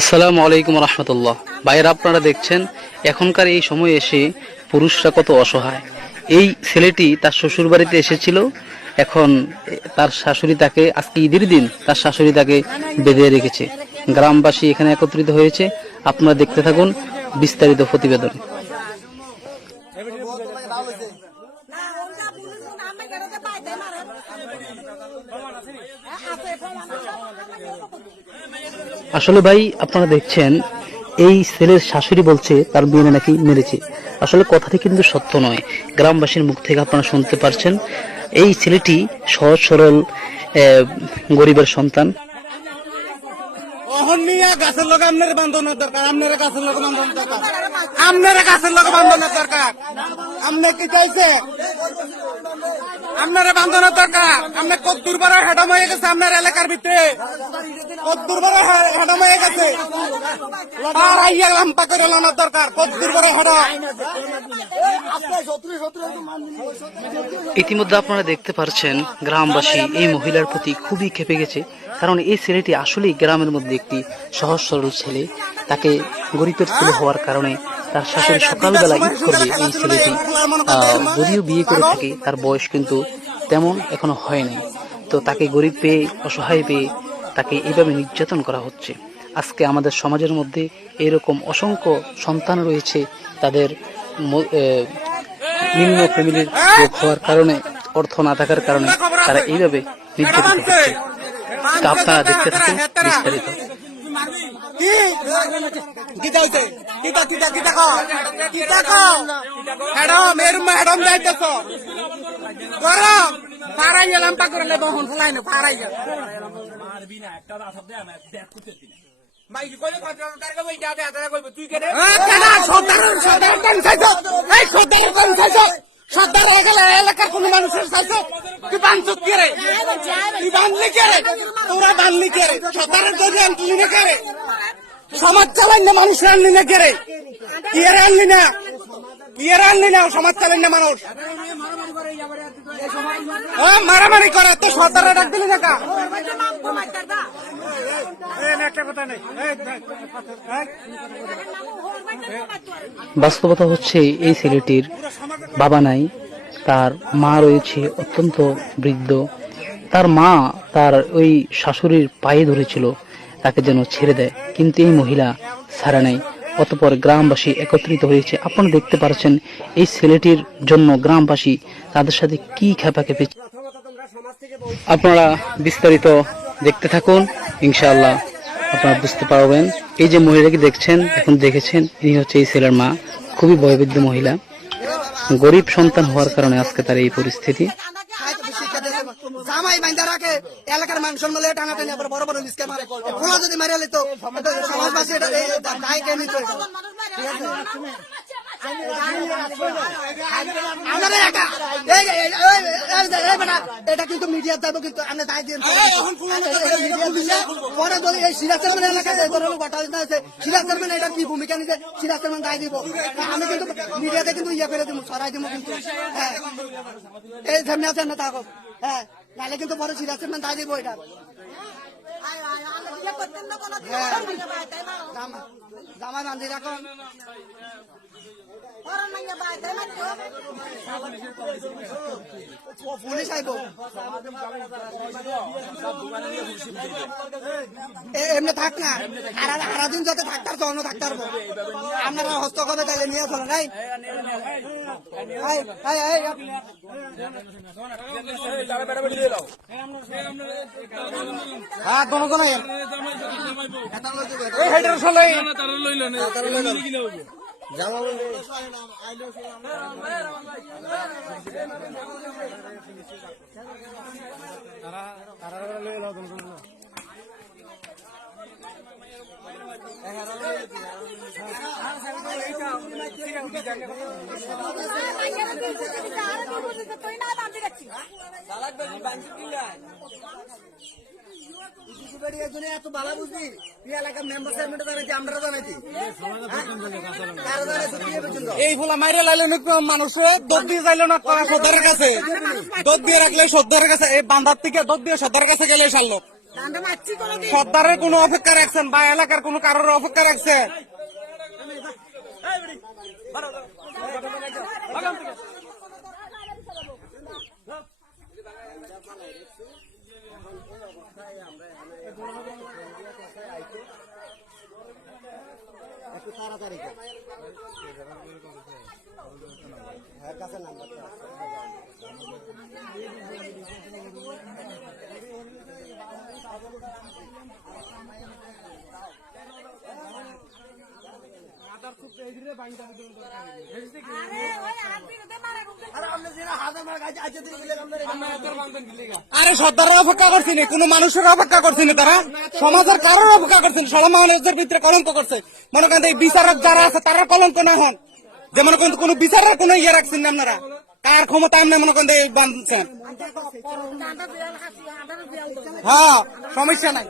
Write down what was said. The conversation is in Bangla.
আসসালামু আলাইকুম রহমতুল্লাহ। ভাইয়েরা, আপনারা দেখছেন এখনকার এই সময়ে এসে পুরুষরা কত অসহায়। এই ছেলেটি তার শ্বশুর বাড়িতে এসেছিল, এখন তার শাশুড়ি তাকে, আজকে ঈদের দিন তার শাশুড়ি তাকে বেঁধে রেখেছে। গ্রামবাসী এখানে একত্রিত হয়েছে, আপনারা দেখতে থাকুন বিস্তারিত প্রতিবেদন। আসলে ভাই, আপনারা দেখছেন এই ছেলের শাশুড়ি বলছে তার মেয়ে নাকি মেরেছে। আসলে কথাটি কিন্তু সত্য নয়, গ্রামবাসীর মুখ থেকে আপনারা শুনতে পারছেন। এই ছেলেটি সহজ সরল গরিবের সন্তান। গাছের লোক আপনার বান্ধনের দরকার, আপনার গাছের লোক বান্ধনের দরকার, আপনার গাছের লোক বান্ধনের দরকার। আপনি কি চাইছে? আপনার বান্ধনের দরকার। আপনি কদ্দুর বড় হেডম হয়ে গেছে আপনার এলাকার ভিতরে, কদ্দুর বড় হেডম হয়ে গেছে। আর আইয়া লাম্পা করে লানোর দরকার, কদ্দুর বড় হেডম। ইতিমধ্যে আপনারা দেখতে পাচ্ছেন গ্রামবাসী এই মহিলার প্রতি খুবই ক্ষেপে গেছে, কারণ এই ছেলেটি আসলেই গ্রামের মধ্যে একটি সহজ সরল ছেলে। তাকে গরিবের ছেলে হওয়ার কারণে তার শাশুড়ি সকালবেলা ঈদ করবে। এই ছেলেটি যদিও বিয়ে করে থাকে, তার বয়স কিন্তু তেমন এখনো হয় নাই, তো তাকে গরিব পেয়ে, অসহায় পেয়ে তাকে এইভাবে নির্যাতন করা হচ্ছে। আজকে আমাদের সমাজের মধ্যে এরকম অসংখ্য সন্তান রয়েছে, তাদের নিম্ন ফ্যামিলির লোক হওয়ার কারণে, অর্থ না থাকার কারণে তারা এইভাবে নির্যাতিত হচ্ছে। তা আপনারা দেখতে থাকুন বিস্তারিত। সর্দার হয়ে গেলে এলাকার কোন মানুষের চাইছে তুই বান্ধব কে রে? তুই বান্ধলি কে রে? তোরা বান্ধলি কে রে? সর্দারের যদি আনলি না কে রে? সমাজ চালাই না মানুষের আনলি না কে রে? কি এর আনলি না? কি এর আনলি না? সমাজ চালাই না মানুষ মারামারি করে, তো সর্দারে ডাক দিলি না কা? বাস্তবতা হচ্ছে এই ছেলেটির বাবা নাই, তার মা রয়েছে অত্যন্ত বৃদ্ধ। তার মা তার ওই শাশুড়ির পায়ে ধরেছিল তাকে যেন ছেড়ে দেয়, কিন্তু এই মহিলা ছাড়া নাই। অতঃপর গ্রামবাসী একত্রিত হয়েছে। আপনারা দেখতে পাচ্ছেন এই ছেলেটির জন্য গ্রামবাসী তাদের সাথে কি খেপাখেপি। আপনারা বিস্তারিত দেখতে থাকুন, ইনশাআল্লাহ আপনারা বুঝতে পারবেন। এই যে মহিলাকে দেখছেন, এখন দেখেছেন, ইনি হচ্ছে এই ছেলের মা। খুবই বয়োবৃদ্ধ মহিলা, গরিব সন্তান হওয়ার কারণে আজকে তার এই পরিস্থিতি। জামাই বাইন্দা রাখে এলাকার মানুষের মধ্যে টানাটানি, আবার বড় বড় লিস্কে মারে। খোলা যদি মারিয়া লিত সমাজবাসী এটা দায় কে নিত? এটা কিন্তু মিডিয়া যাবো, কিন্তু আমরা দায় দিয়ে পরে যদি এই সিরাজের মানে এলাকায় এই ধরনের ঘটনা আছে, সিরাজের মানে এটা কি ভূমিকা নিছে, সিরাজের মানে দায় দিব। আমি কিন্তু মিডিয়াতে কিন্তু ইয়ে করে দিব, সরাই দিব। কিন্তু হ্যাঁ, এই সামনে আছে না থাকো, হ্যাঁ, নাহলে কিন্তু পরে সিরাজের মানে দায় দিব। এটা জামাই বান্ধি রাখুন। পুলিশ আইব, এমনি থাক না, সারাদিন যাতে থাকতার তখন থাকতে পারবো। আপনারা হস্তক্ষেপে তাহলে নিয়ে চলেন। হ্যাঁ, কোনো কোনো এত ভালো বুঝলি এলাকার মেম্বার আমরা জানাইছি এই ফোলা মাইরে লাইলে মানুষে দোধ দিয়ে যাইল না সর্দারের কাছে, দোধ দিয়ে রাখলে সর্দারের কাছে, এই বান্ধার থেকে দোধ দিয়ে সর্দারের কাছে গেলে সারলো। সর্দারের কোনো অপেক্ষা রাখছেন বা এলাকার কোনো কারোর অপেক্ষা রাখছেন? আরে সর্দারের অপেক্ষা করছি না, কোনো মানুষের অপেক্ষা করছি না, তারা সমাজের কারোর অপেক্ষা করছেন। সমাজের ভিতরে কলঙ্ক করছে, মনে করেন এই বিচারক যারা আছে তারা কলঙ্ক না হন, যে মনে করেন কোনো বিচারের কোনো ইয়ে রাখছেন না আপনারা, কার ক্ষমতা আপনি মনে করেন এই বাঁধছেন। হ্যাঁ, সমস্যা নাই।